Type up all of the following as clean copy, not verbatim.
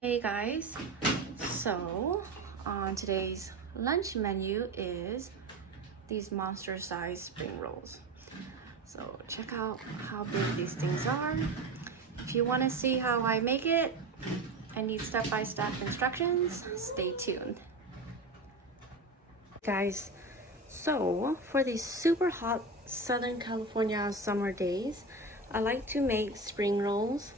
Hey guys, so on today's lunch menu is these monster size spring rolls. So check out how big these things are. If you want to see how I make it and need step-by-step instructions, stay tuned. Guys, so for these super hot Southern California summer days, I like to make spring rolls.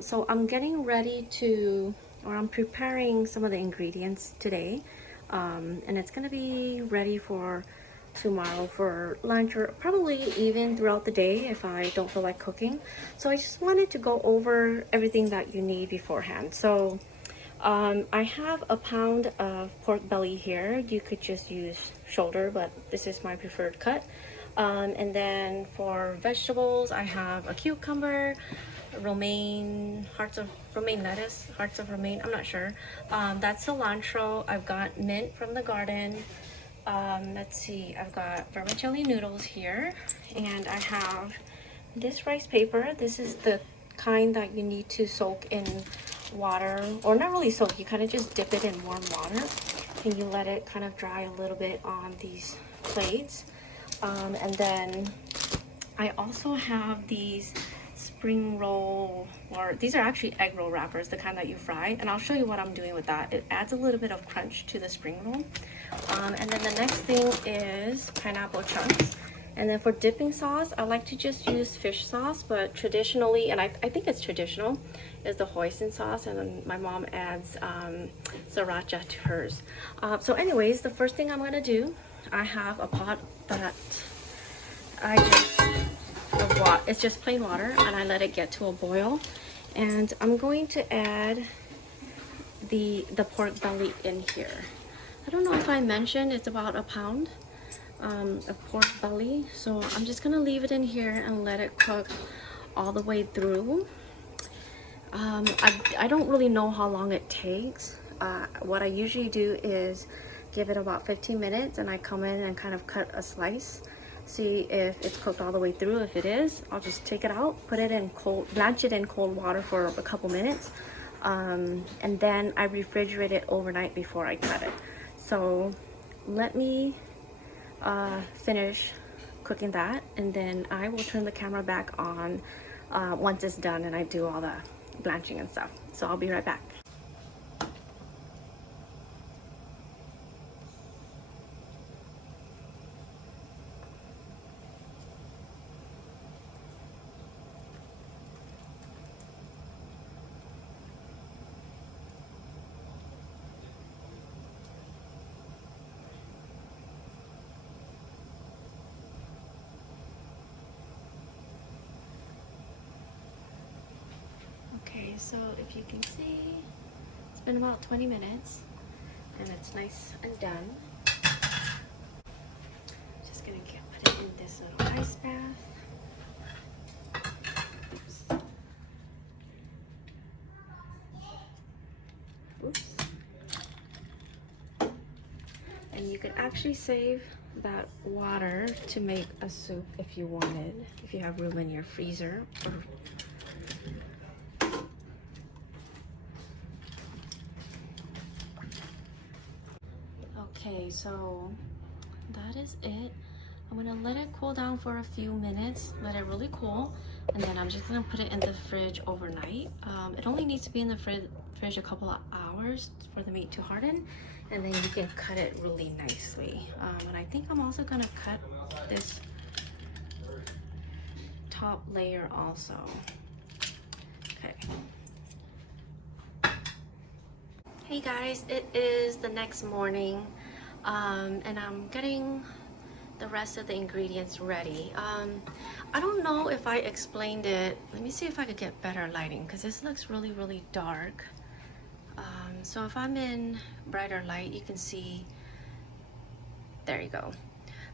So I'm getting ready to, or I'm preparing some of the ingredients today, and it's gonna be ready for tomorrow for lunch, or probably even throughout the day if I don't feel like cooking. So I just wanted to go over everything that you need beforehand. So I have a pound of pork belly here. You could just use shoulder, but this is my preferred cut. And then for vegetables, I have a cucumber, romaine lettuce, hearts of romaine, I'm not sure. That's cilantro. I've got mint from the garden. Let's see, I've got vermicelli noodles here, and I have this rice paper. This is the kind that you need to soak in water, or not really soak, you kind of just dip it in warm water and you let it kind of dry a little bit on these plates. And then I also have these spring roll, or these are actually egg roll wrappers, the kind that you fry, and I'll show you what I'm doing with that. It adds a little bit of crunch to the spring roll. And then the next thing is pineapple chunks. And then for dipping sauce, I like to just use fish sauce, but traditionally, and I think it's traditional, is the hoisin sauce, and then my mom adds sriracha to hers. So anyways, the first thing I'm gonna do, I have a pot that it's just plain water, and I let it get to a boil. And I'm going to add the pork belly in here. I don't know if I mentioned it's about a pound of pork belly, so I'm just gonna leave it in here and let it cook all the way through. I don't really know how long it takes. What I usually do is give it about 15 minutes, and I come in and kind of cut a slice, see if it's cooked all the way through. If it is, I'll just take it out, put it in blanch it in cold water for a couple minutes, and then I refrigerate it overnight before I cut it. So let me finish cooking that, and then I will turn the camera back on once it's done and I do all the blanching and stuff. So I'll be right back. Okay, so if you can see, it's been about 20 minutes and it's nice and done. Just gonna put it in this little ice bath. Oops. Oops. And you could actually save that water to make a soup if you wanted, if you have room in your freezer. Okay, so that is it. I'm gonna let it cool down for a few minutes, let it really cool, and then I'm just gonna put it in the fridge overnight. It only needs to be in the fridge a couple of hours for the meat to harden, and then you can cut it really nicely. And I think I'm also gonna cut this top layer also. Okay. Hey guys, it is the next morning, and I'm getting the rest of the ingredients ready. I don't know if I explained it. Let me see if I could get better lighting, because this looks really dark. So if I'm in brighter light, you can see, there you go.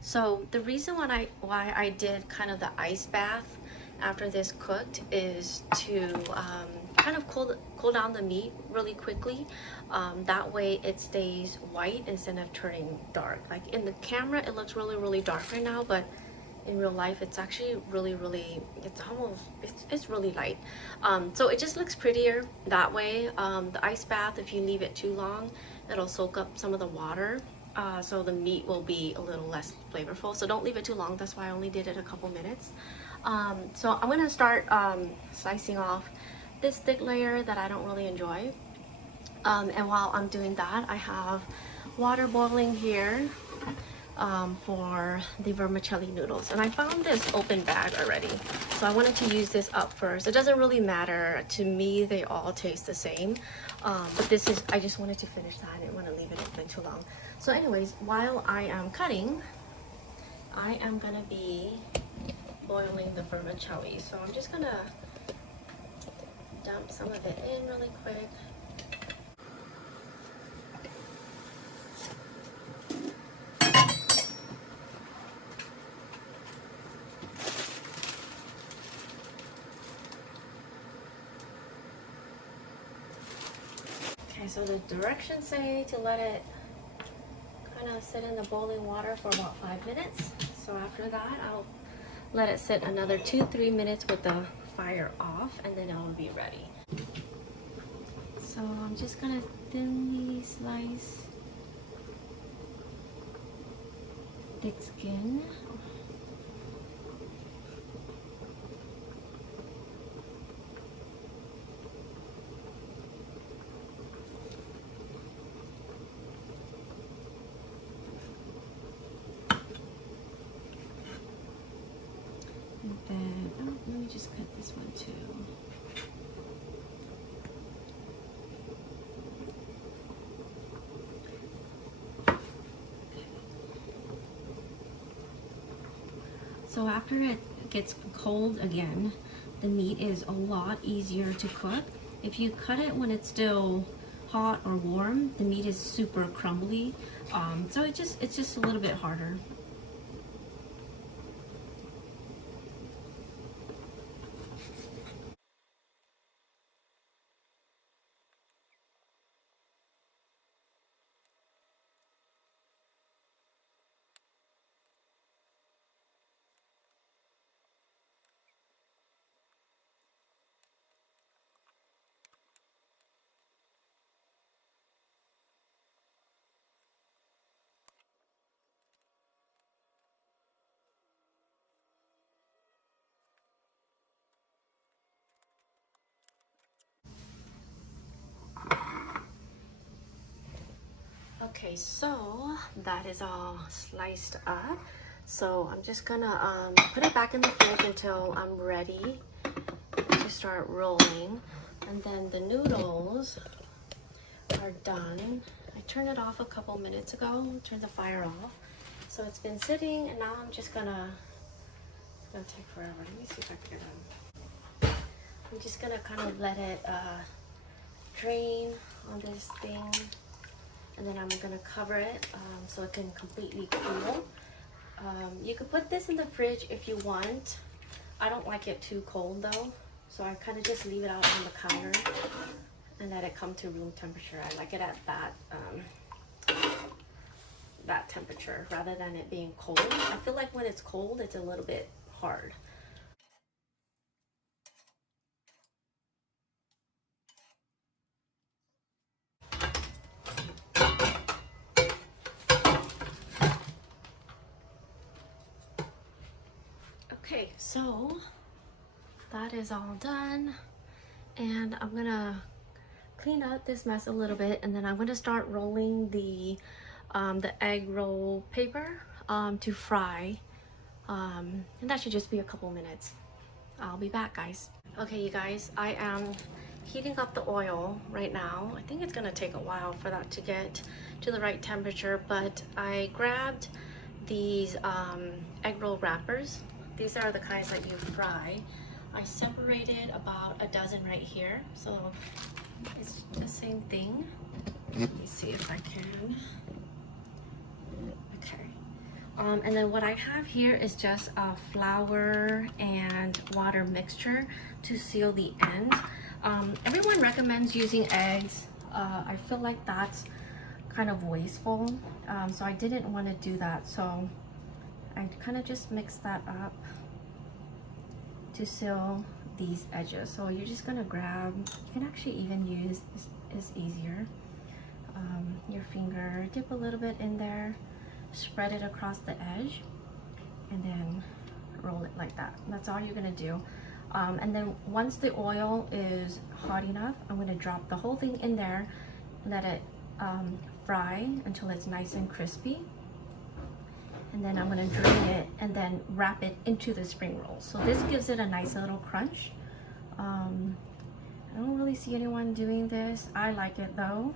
So the reason why I did kind of the ice bath after this cooked is to kind of cool down the meat really quickly. That way it stays white instead of turning dark. Like in the camera, it looks really dark right now, but in real life it's actually really, it's almost, it's really light. So it just looks prettier that way. The ice bath, if you leave it too long, it'll soak up some of the water. So the meat will be a little less flavorful. So don't leave it too long. That's why I only did it a couple minutes. So I'm gonna start slicing off this thick layer that I don't really enjoy. And while I'm doing that, I have water boiling here for the vermicelli noodles. And I found this open bag already. So I wanted to use this up first. It doesn't really matter. To me, they all taste the same. But this is, I just wanted to finish that. I didn't want to leave it open too long. So anyways, while I am cutting, I am gonna be boiling the vermicelli. So I'm just gonna dump some of it in really quick. Okay, so the directions say to let it kind of sit in the boiling water for about 5 minutes. So after that, I'll let it sit another 2-3 minutes with the fire off, and then it'll be ready. So I'm just gonna thinly slice thick skin. And then, oh, let me just cut this one too. So after it gets cold again, the meat is a lot easier to cook. If you cut it when it's still hot or warm, the meat is super crumbly. So it's just a little bit harder. Okay, so that is all sliced up. So I'm just gonna put it back in the fridge until I'm ready to start rolling. And then the noodles are done. I turned it off a couple minutes ago, turned the fire off. So it's been sitting, and now I'm just gonna, it's gonna take forever. Let me see if I can get it. I'm just gonna kind of let it drain on this thing. And then I'm gonna cover it so it can completely cool. You could put this in the fridge if you want. I don't like it too cold though, so I kind of just leave it out on the counter and let it come to room temperature. I like it at that temperature rather than it being cold. I feel like when it's cold, it's a little bit hard. Okay, so that is all done, and I'm gonna clean up this mess a little bit, and then I'm gonna start rolling the egg roll paper to fry, and that should just be a couple minutes. I'll be back, guys. Okay, you guys, I am heating up the oil right now. I think it's gonna take a while for that to get to the right temperature, but I grabbed these egg roll wrappers. These are the kinds that you fry. I separated about a dozen right here, so it's the same thing. Let me see if I can. Okay. And then what I have here is just a flour and water mixture to seal the end. Everyone recommends using eggs. I feel like that's kind of wasteful, so I didn't want to do that. So I kind of just mix that up to seal these edges. So you're just gonna grab, you can actually even use, this is easier, your finger, dip a little bit in there, spread it across the edge, and then roll it like that. That's all you're gonna do. And then once the oil is hot enough, I'm gonna drop the whole thing in there, let it fry until it's nice and crispy. And then I'm gonna drain it and then wrap it into the spring rolls. So this gives it a nice little crunch. I don't really see anyone doing this. I like it though.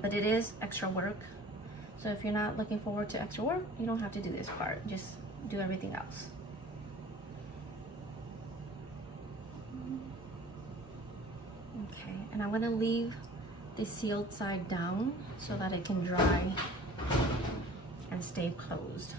But it is extra work. So if you're not looking forward to extra work, you don't have to do this part. Just do everything else. Okay, and I'm gonna leave the sealed side down so that it can dry and stay closed.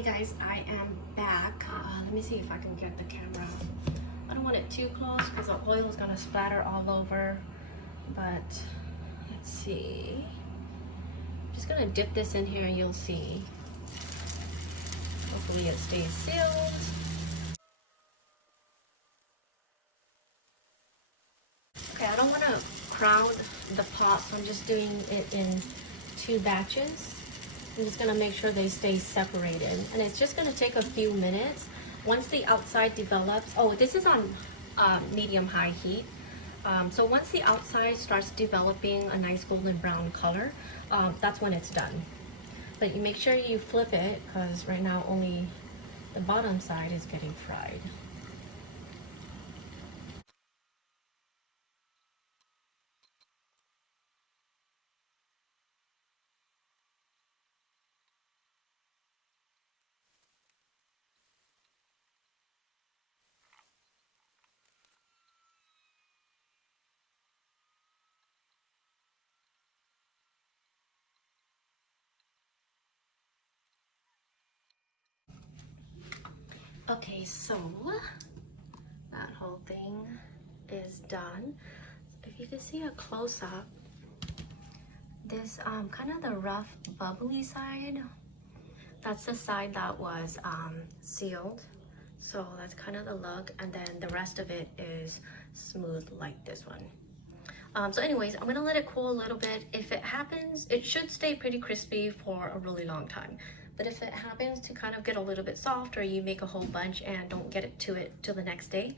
Okay guys, I am back. Let me see if I can get the camera. I don't want it too close because the oil is gonna splatter all over. But let's see. I'm just gonna dip this in here and you'll see. Hopefully it stays sealed. Okay, I don't want to crowd the pot, so I'm just doing it in 2 batches. I'm just gonna make sure they stay separated, and it's just gonna take a few minutes. Once the outside develops, oh, this is on medium-high heat. So once the outside starts developing a nice golden brown color, that's when it's done. But you make sure you flip it, because right now only the bottom side is getting fried. Okay, so that whole thing is done. If you can see a close-up, this kind of the rough bubbly side, that's the side that was sealed. So that's kind of the look, and then the rest of it is smooth like this one. So anyways, I'm gonna let it cool a little bit. If it happens, it should stay pretty crispy for a really long time. But if it happens to kind of get a little bit soft, or you make a whole bunch and don't get it till the next day,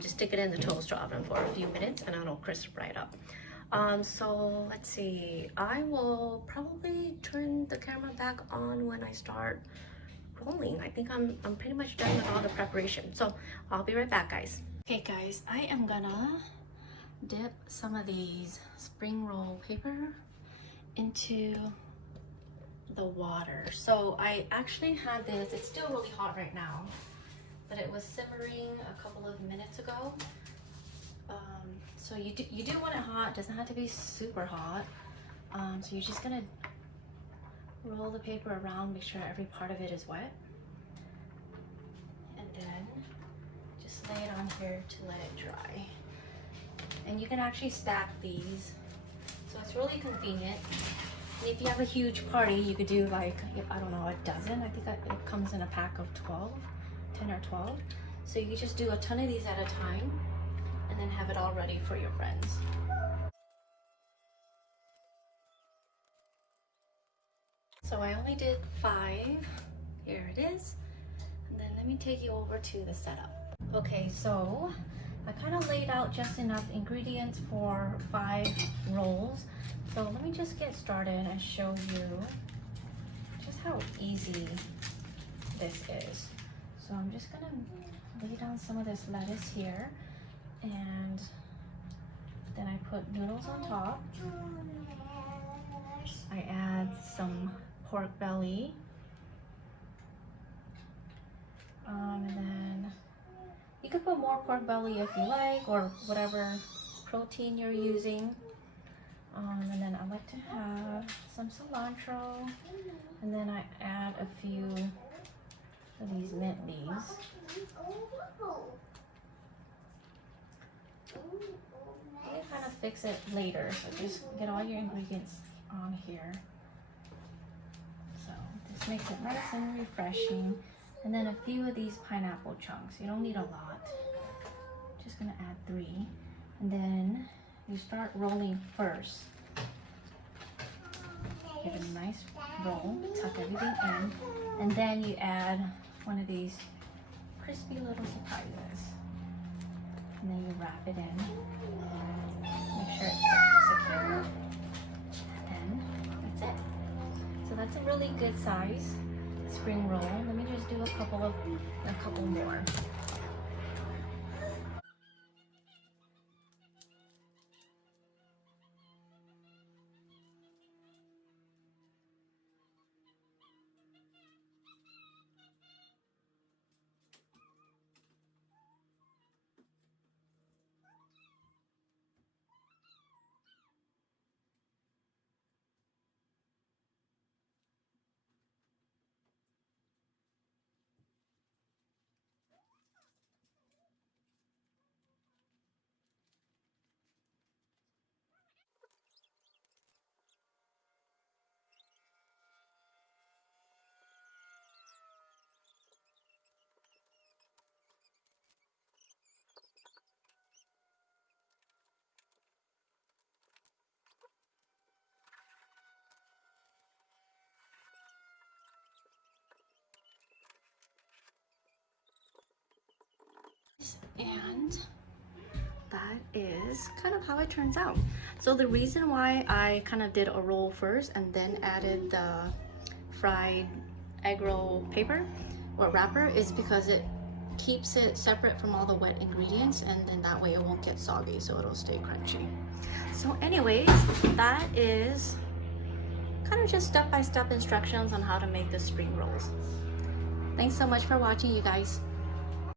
just stick it in the toaster oven for a few minutes and it'll crisp right up. So let's see, I will probably turn the camera back on when I start rolling. I think I'm pretty much done with all the preparation. So I'll be right back, guys. Okay guys, I am gonna dip some of these spring roll paper into the water. So I actually had this, it's still really hot right now, but it was simmering a couple of minutes ago. So you do want it hot. It doesn't have to be super hot. So you're just gonna roll the paper around, make sure every part of it is wet, and then just lay it on here to let it dry. And you can actually stack these, so it's really convenient. And if you have a huge party, you could do like, I don't know, a dozen. I think it comes in a pack of 12, 10 or 12. So you can just do a ton of these at a time and then have it all ready for your friends. So I only did 5. Here it is. And then let me take you over to the setup. Okay, so I kind of laid out just enough ingredients for 5 rolls. So let me just get started and show you just how easy this is. So I'm just gonna lay down some of this lettuce here, and then I put noodles on top. I add some pork belly, and then you could put more pork belly if you like, or whatever protein you're using. And then I like to have some cilantro, and then I add a few of these mint leaves. You kind of fix it later, so just get all your ingredients on here. So this makes it nice and refreshing. And then a few of these pineapple chunks. You don't need a lot. Just gonna add 3. And then you start rolling first. Give it a nice roll, tuck everything in, and then you add one of these crispy little surprises. And then you wrap it in. Make sure it's secure. And that's it. So that's a really good size spring roll. Let me just do a couple more. And that is kind of how it turns out. So the reason why I kind of did a roll first and then added the fried egg roll paper or wrapper is because it keeps it separate from all the wet ingredients, and then that way it won't get soggy, so it'll stay crunchy. So anyways, that is kind of just step-by-step instructions on how to make the spring rolls. Thanks so much for watching, you guys.